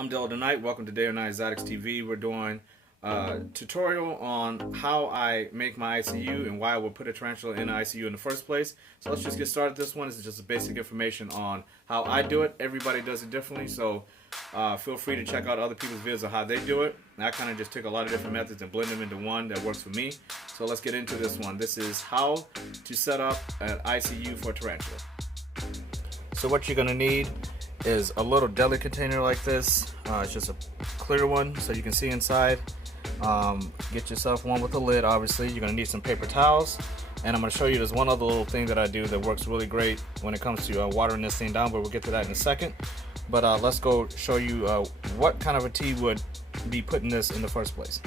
I'm Dell tonight. Welcome to Day or Night Exotics TV. We're doing a tutorial on how I make my I.C.U. and why I would put a tarantula in an I.C.U. in the first place. So let's just get started. This one is just a basic information on how I do it. Everybody does it differently, so feel free to check out other people's videos of how they do it. And I kind of just took a lot of different methods and blend them into one that works for me. So let's get into this one. This is how to set up an I.C.U. for a tarantula. So what you're going to need is a little deli container like this. It's just a clear one so you can see inside. Get yourself one with a lid. Obviously you're going to need some paper towels, and I'm going to show you there's one other little thing that I do that works really great when it comes to watering this thing down, but we'll get to that in a second. But let's go show you what kind of a tea would be putting this in the first place.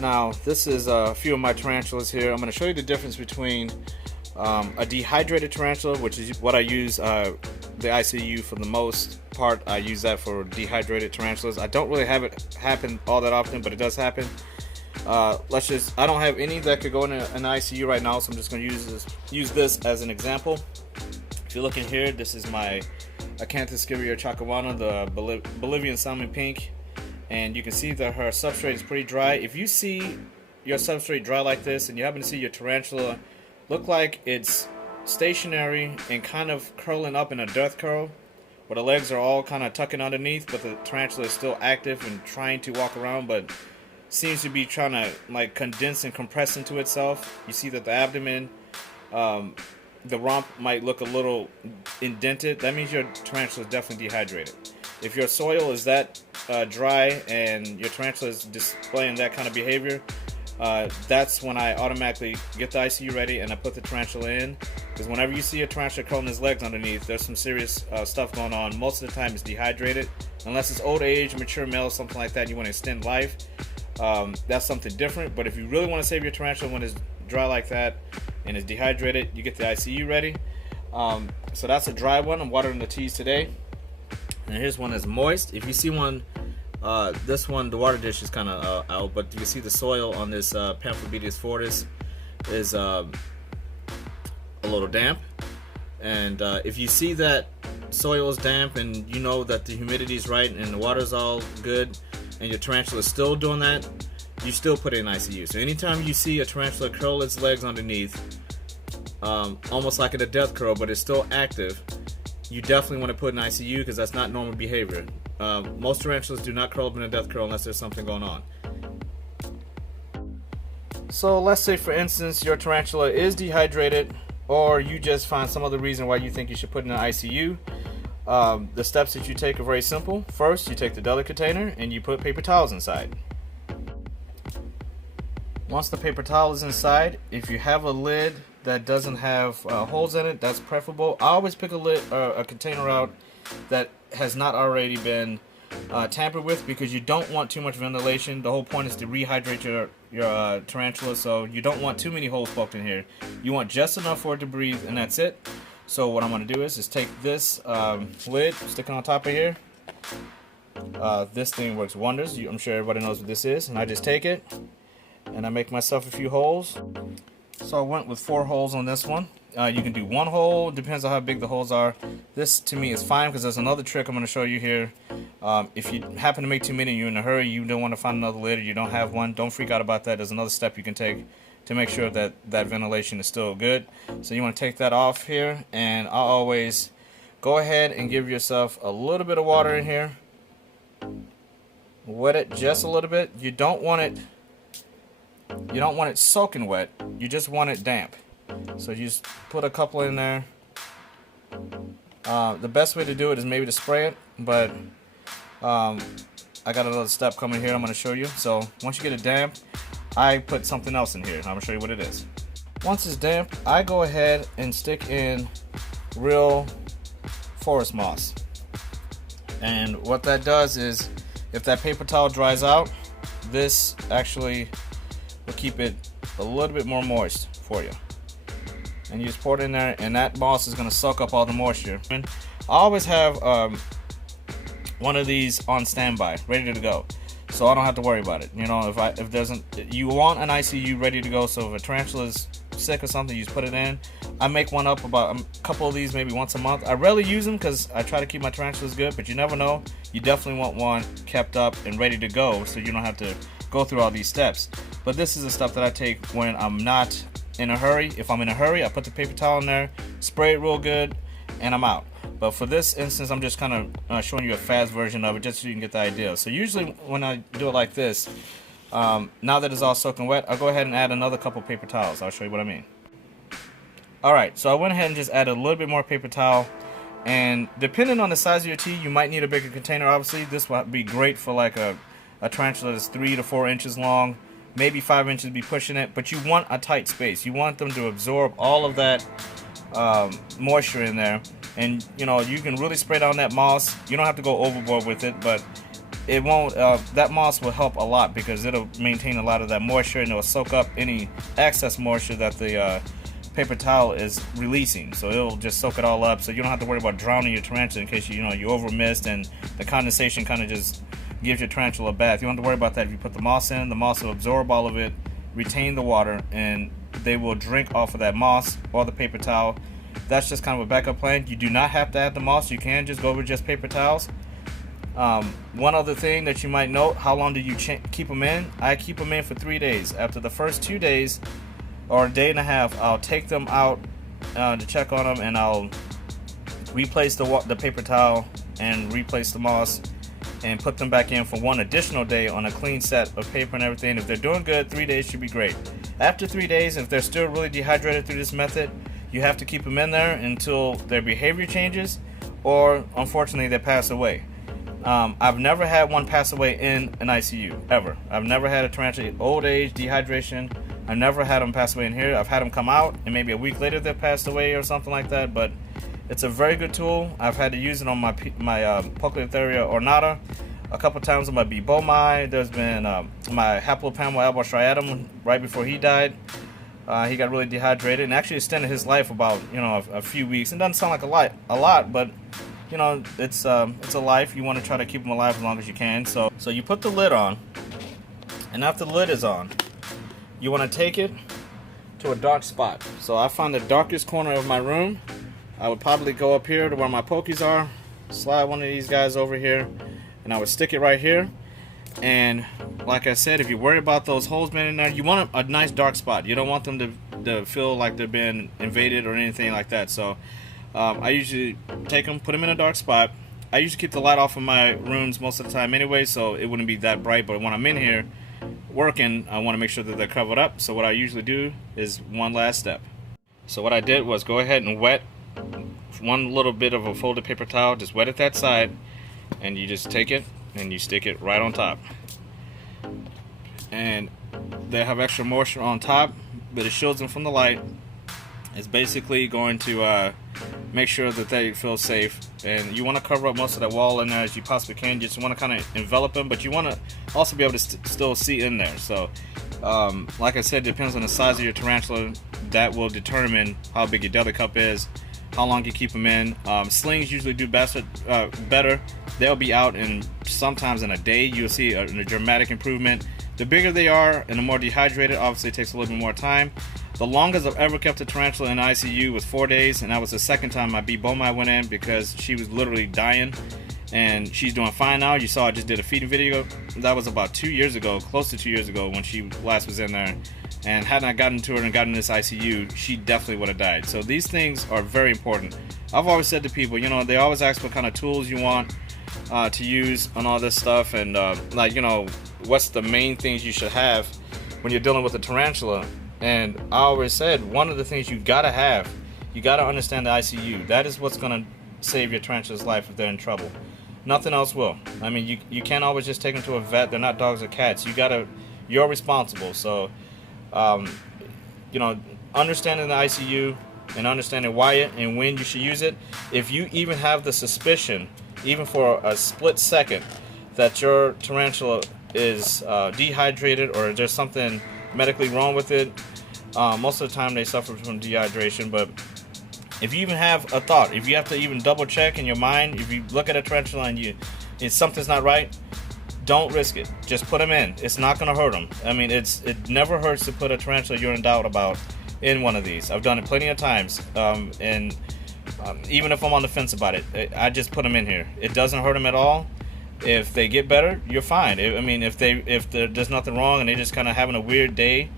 Now this is a few of my tarantulas here. I'm going to show you the difference between a dehydrated tarantula, which is what I use the I.C.U. for the most part. I use that for dehydrated tarantulas. I don't really have it happen all that often, but it does happen. I don't have any that could go in an I.C.U. right now, so I'm just going to use this as an example. If you look in here, this is my Acanthus chacawana, the Bolivian salmon pink, and you can see that her substrate is pretty dry. If you see your substrate dry like this and you happen to see your tarantula look like it's stationary and kind of curling up in a death curl, where the legs are all kind of tucking underneath, but the tarantula is still active and trying to walk around, but seems to be trying to like condense and compress into itself. You see that the abdomen, the rump might look a little indented. That means your tarantula is definitely dehydrated. If your soil is that dry and your tarantula is displaying that kind of behavior, that's when I automatically get the I.C.U. ready and I put the tarantula in. Because whenever you see a tarantula curling his legs underneath, there's some serious stuff going on. Most of the time it's dehydrated. Unless it's old age, mature male, something like that, you want to extend life. That's something different. But if you really want to save your tarantula when it's dry like that and it's dehydrated, you get the I.C.U. ready. So that's a dry one. I'm watering the teas today. And here's one that's moist. If you see one, this one, the water dish is kind of out, but you can see the soil on this Pamphilobedius fortis is a little damp. And if you see that soil is damp and you know that the humidity is right and the water is all good and your tarantula is still doing that, you still put it in I.C.U. So anytime you see a tarantula curl its legs underneath, almost like in a death curl, but it's still active, you definitely want to put in I.C.U. because that's not normal behavior. Most tarantulas do not curl up in a death curl unless there's something going on. So let's say for instance your tarantula is dehydrated, or you just find some other reason why you think you should put in an I.C.U. The steps that you take are very simple. First, you take the deli container and you put paper towels inside. Once the paper towel is inside, if you have a lid that doesn't have holes in it, that's preferable. I always pick a container out that has not already been tampered with, because you don't want too much ventilation. The whole point is to rehydrate your tarantula, so you don't want too many holes poked in here. You want just enough for it to breathe, and that's it. So what I'm going to do is take this lid, stick it on top of here. This thing works wonders. I'm sure everybody knows what this is. And I just take it and I make myself a few holes. So I went with 4 holes on this one. You can do 1 hole, depends on how big the holes are. This to me is fine, because there's another trick I'm going to show you here. If you happen to make too many, you're in a hurry, you don't want to find another lid, or you don't have one, don't freak out about that. There's another step you can take to make sure that that ventilation is still good. So you want to take that off here, and I'll always go ahead and give yourself a little bit of water in here. Wet it just a little bit. You don't want it soaking wet, you just want it damp. So you just put a couple in there. The best way to do it is maybe to spray it, but I got another step coming here I'm going to show you. So once you get it damp, I put something else in here. I'm going to show you what it is. Once it's damp, I go ahead and stick in real forest moss. And what that does is, if that paper towel dries out, this actually will keep it a little bit more moist for you. And you just pour it in there, and that moss is going to soak up all the moisture. And I always have one of these on standby, ready to go, so I don't have to worry about it. You know, you want an I.C.U. ready to go, so if a tarantula is sick or something, you just put it in. I make one up about a couple of these maybe once a month. I rarely use them because I try to keep my tarantulas good, but you never know. you definitely want one kept up and ready to go so you don't have to go through all these steps. But this is the stuff that I take when I'm not in a hurry. If I'm in a hurry, I put the paper towel in there, spray it real good, and I'm out. But for this instance, I'm just kind of showing you a fast version of it just so you can get the idea. So usually when I do it like this, now that it's all soaking wet, I'll go ahead and add another couple paper towels. I'll show you what I mean. Alright, so I went ahead and just added a little bit more paper towel. And depending on the size of your tea, you might need a bigger container. Obviously, this would be great for like a tarantula that's 3 to 4 inches long. Maybe 5 inches be pushing it. But you want a tight space. You want them to absorb all of that moisture in there. And, you know, you can really spray down that moss. You don't have to go overboard with it, but it won't. That moss will help a lot because it'll maintain a lot of that moisture and it'll soak up any excess moisture that the paper towel is releasing. So it'll just soak it all up, so you don't have to worry about drowning your tarantula in case you over mist and the condensation kind of just gives your tarantula a bath. You don't have to worry about that. If you put the moss in, the moss will absorb all of it, retain the water, and they will drink off of that moss or the paper towel. That's just kind of a backup plan. You do not have to add the moss. You can just go with just paper towels. One other thing that you might note: how long do you keep them in? I keep them in for 3 days. After the first 2 days or a day and a half, I'll take them out to check on them, and I'll replace the paper towel and replace the moss and put them back in for one additional day on a clean set of paper and everything. If they're doing good, 3 days should be great. After 3 days, if they're still really dehydrated through this method, you have to keep them in there until their behavior changes, or unfortunately they pass away. I've never had one pass away in an I.C.U. ever. I've never had a tarantula old age dehydration. I've never had them pass away in here. I've had them come out and maybe a week later they've passed away or something like that. But it's a very good tool. I've had to use it on my Poecilotheria ornata a couple times on my B. bomi. There's been my Haplopamma albostriatum right before he died. He got really dehydrated and actually extended his life about a few weeks. It doesn't sound like a lot, but it's a life. You want to try to keep them alive as long as you can. So you put the lid on, and after the lid is on, you want to take it to a dark spot. So I found the darkest corner of my room. I would probably go up here to where my pokies are, slide one of these guys over here, and I would stick it right here. And like I said, if you worry about those holes being in there, you want a nice dark spot. You don't want them to feel like they're being invaded or anything like that. So I usually take them, put them in a dark spot. I usually keep the light off in my rooms most of the time anyway, so it wouldn't be that bright. But when I'm in here working, I want to make sure that they're covered up. So what I usually do is one last step. So what I did was go ahead and wet one little bit of a folded paper towel, just wet it that side, and you just take it and you stick it right on top. And they have extra moisture on top, but it shields them from the light. It's basically going to make sure that they feel safe. And you want to cover up most of that wall in there as you possibly can. You just want to kind of envelop them, but you want to also be able to still see in there. So like I said, it depends on the size of your tarantula. That will determine how big your deli cup is, how long you keep them in. Slings usually do better. They'll be out in sometimes in a day. You'll see a dramatic improvement. The bigger they are and the more dehydrated, obviously it takes a little bit more time. The longest I've ever kept a tarantula in I.C.U. was 4 days, and that was the second time my B. bomi went in because she was literally dying, and she's doing fine now. You saw I just did a feeding video. That was about 2 years ago, close to 2 years ago when she last was in there. And hadn't I gotten to her and gotten this I.C.U., she definitely would have died. So these things are very important. I've always said to people, they always ask what kind of tools you want to use on all this stuff, and what's the main things you should have when you're dealing with a tarantula. And I always said, one of the things you gotta have, you gotta understand the I.C.U. That is what's gonna save your tarantula's life if they're in trouble. Nothing else will. I mean, you can't always just take them to a vet. They're not dogs or cats. You're responsible. So understanding the I.C.U. and understanding why and when you should use it. If you even have the suspicion, even for a split second, that your tarantula is dehydrated or there's something medically wrong with it, most of the time they suffer from dehydration. But if you even have a thought, if you have to even double check in your mind, if you look at a tarantula and something's not right, don't risk it. Just put them in. It's not going to hurt them. I mean, it never hurts to put a tarantula you're in doubt about in one of these. I've done it plenty of times, and even if I'm on the fence about it, I just put them in here. It doesn't hurt them at all. If they get better, you're fine. I mean, if there's nothing wrong and they're just kind of having a weird day,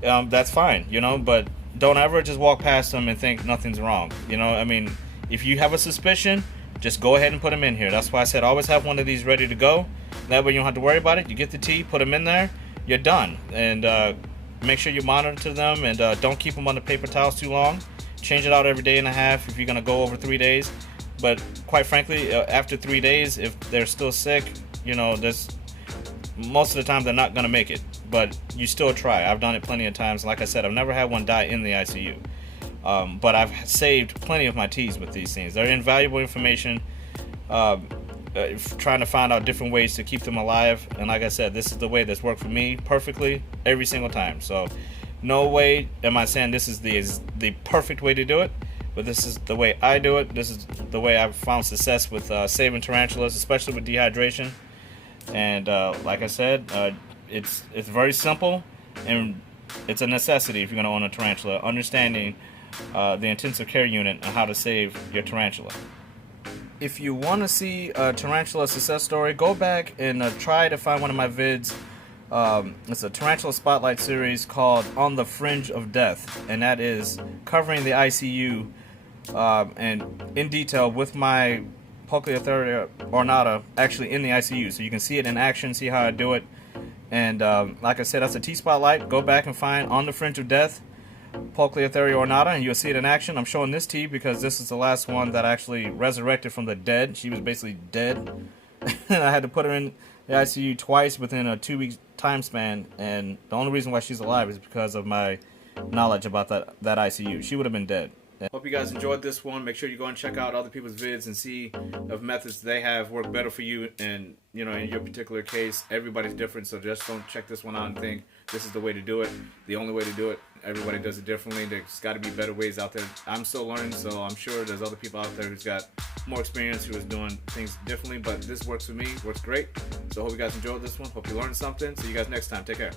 that's fine, you know. But don't ever just walk past them and think nothing's wrong, you know. I mean, if you have a suspicion, just go ahead and put them in here. That's why I said always have one of these ready to go. That way you don't have to worry about it. You get the tea, put them in there, you're done. And make sure you monitor them, and don't keep them on the paper towels too long. Change it out every day and a half if you're gonna go over 3 days. But quite frankly, after 3 days, if they're still sick, you know, there's most of the time they're not gonna make it. But you still try. I've done it plenty of times. Like I said, I've never had one die in the ICU. But I've saved plenty of my teas with these things. They're invaluable information. Trying to find out different ways to keep them alive. And like I said, this is the way that's worked for me perfectly every single time. So no way am I saying this is the perfect way to do it, but this is the way I do it. This is the way I've found success with saving tarantulas, especially with dehydration. And like I said, it's very simple, and it's a necessity if you're going to own a tarantula, understanding the intensive care unit and how to save your tarantula. If you want to see a tarantula success story, go back and try to find one of my vids. It's a tarantula spotlight series called On the Fringe of Death, and that is covering the ICU and in detail with my Poecilotheria ornata actually in the ICU, so you can see it in action, see how I do it. And like I said, that's a tea spotlight. Go back and find On the Fringe of Death, Poecilotheria ornata, and you'll see it in action. I'm showing this tea because this is the last one that actually resurrected from the dead. She was basically dead. And I had to put her in the ICU twice within a 2-week time span, and the only reason why she's alive is because of my knowledge about that ICU. She would have been dead. Hope you guys enjoyed this one. Make sure you go and check out other people's vids and see if methods they have work better for you. And you know, in your particular case, everybody's different. So just don't check this one out and think this is the way to do it. The only way to do it. Everybody does it differently. There's got to be better ways out there. I'm still learning, so I'm sure there's other people out there who's got more experience who is doing things differently. But this works for me. Works great. So I hope you guys enjoyed this one. Hope you learned something. See you guys next time. Take care.